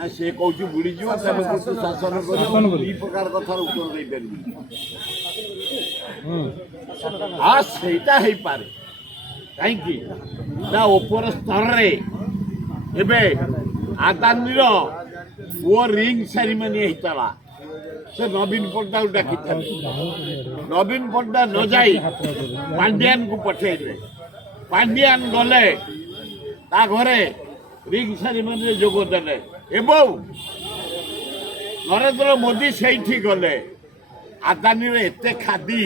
ନା ସେ କହୁଛି ବୁଡ଼ିଯିବ ତମେ କହୁଛି ଶାସନ କରିବ ଦି ପ୍ରକାର କଥାର ଉତ୍ତର ଦେଇପାରିବି ହଁ ସେଇଟା ହେଇପାରେ କାହିଁକି ନା ଉପର ସ୍ତରରେ ଏବେ ଆଦାନୀର ପୁଅ ରିଙ୍ଗ ସେରିମନି ହେଇଥିଲା ସେ ନବୀନ ପଟ୍ଟନାୟକ ଡାକିଥିଲେ ନବୀନ ପଟ୍ଟନାୟକ ନ ଯାଇ ପାଣ୍ଡିଆନକୁ ପଠେଇଲେ ପାଣ୍ଡିଆନ ଗଲେ ତା ଘରେ ରିଙ୍ଗ ସେରିମନିରେ ଯୋଗ ଦେଲେ ଏବଂ ନରେନ୍ଦ୍ର ମୋଦି ସେଇଠି ଗଲେ ଆଦାନୀର ଏତେ ଖାଦି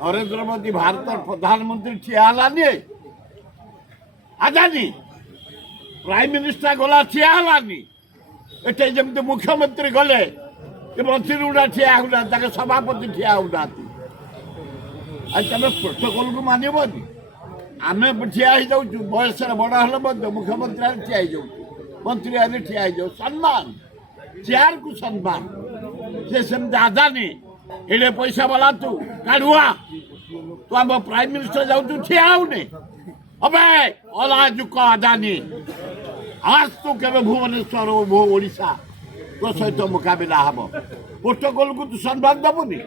ନରେନ୍ଦ୍ର ମୋଦି ଭାରତର ପ୍ରଧାନମନ୍ତ୍ରୀ ଠିଆ ହେଲାନି ଆଦାନୀ ପ୍ରାଇମ ମିନିଷ୍ଟର ଗଲା ଠିଆ ହେଲାନି ଏଠି ଯେମିତି ମୁଖ୍ୟମନ୍ତ୍ରୀ ଗଲେ ଏ ମନ୍ତ୍ରୀ ଗୁଡ଼ା ଠିଆ ହେଉନାହାନ୍ତି ତାଙ୍କ ସଭାପତି ଠିଆ ହେଉନାହାନ୍ତି ଆଉ ତମେ ପ୍ରୋଟୋକଲକୁ ମାନିବନି ଆମେ ଠିଆ ହେଇଯାଉଛୁ ବୟସରେ ବଡ଼ ହେଲେ ମଧ୍ୟ ମୁଖ୍ୟମନ୍ତ୍ରୀ ଆଣି ଠିଆ ହେଇଯାଉଛୁ ମନ୍ତ୍ରୀ ଆଣି ଠିଆ ହେଇଯାଉ ସମ୍ମାନ ଚେୟାରକୁ ସମ୍ମାନ ସେ ସେମିତି ଆଦାନୀ ଏଡ଼େ ପଇସା ବାଲା ତୁ କାଢୁଆ ତୁ ଆମ ପ୍ରାଇମ ମିନିଷ୍ଟର ଯାଉଛୁ ଠିଆ ହେଉନି ଅବେ ଅଲାଜୁକ ଆଦାନୀ ଆସ ତୁ କେବେ ଭୁବନେଶ୍ୱର ଓଡ଼ିଶା ତୋ ସହିତ ମୁକାବିଲା ହବ ପ୍ରୋଟୋକଲକୁ ତୁ ସମ୍ମାନ ଦେବୁନି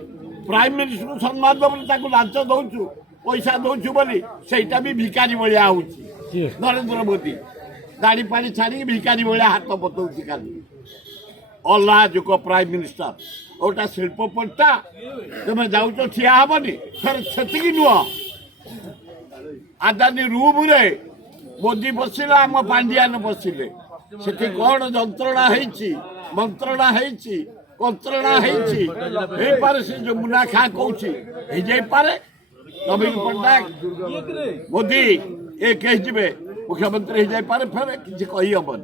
ପ୍ରାଇମ ମିନିଷ୍ଟରକୁ ସମ୍ମାନ ଦେବୁନି ତାକୁ ଲାଞ୍ଚ ଦେଉଛୁ ପଇସା ଦେଉଛୁ ବୋଲି ସେଇଟା ବି ଭିକାରୀ ଭଳିଆ ହେଉଛି ନରେନ୍ଦ୍ର ମୋଦି ଦାଢ଼ି ପାଣି ଛାଡ଼ିକି ଭିକାରୀ ଭଳିଆ ହାତ ବତଉଛି ଖାଲି ଅଲାଜୁକ ପ୍ରାଇମ ମିନିଷ୍ଟର ଗୋଟା ଶିଳ୍ପପତିଟା ତମେ ଯାଉଛ ଠିଆ ହେବନି ଫେର ସେତିକି ନୁହଁ ଆଦାନୀ ରୁମ୍ରେ ମୋଦି ବସିଲେ ଆମ ପାଣ୍ଡିଆନ ବସିଲେ ସେଠି କ'ଣ ଯନ୍ତ୍ରଣା ହେଇଛି ମନ୍ତ୍ରଣା ହେଇଛି କନ୍ତ୍ରଣା ହେଇଛି ହେଇପାରେ ସେ ଯୋଉ ମୁନା ଖାଁ କହୁଛି ହେଇଯାଇପାରେ ନବୀନ ପଟ୍ଟନାୟକ ମୋଦି ଏକ ହେଇଯିବେ ମୁଖ୍ୟମନ୍ତ୍ରୀ ହେଇଯାଇପାରେ ଫେରେ କିଛି କହିହବନି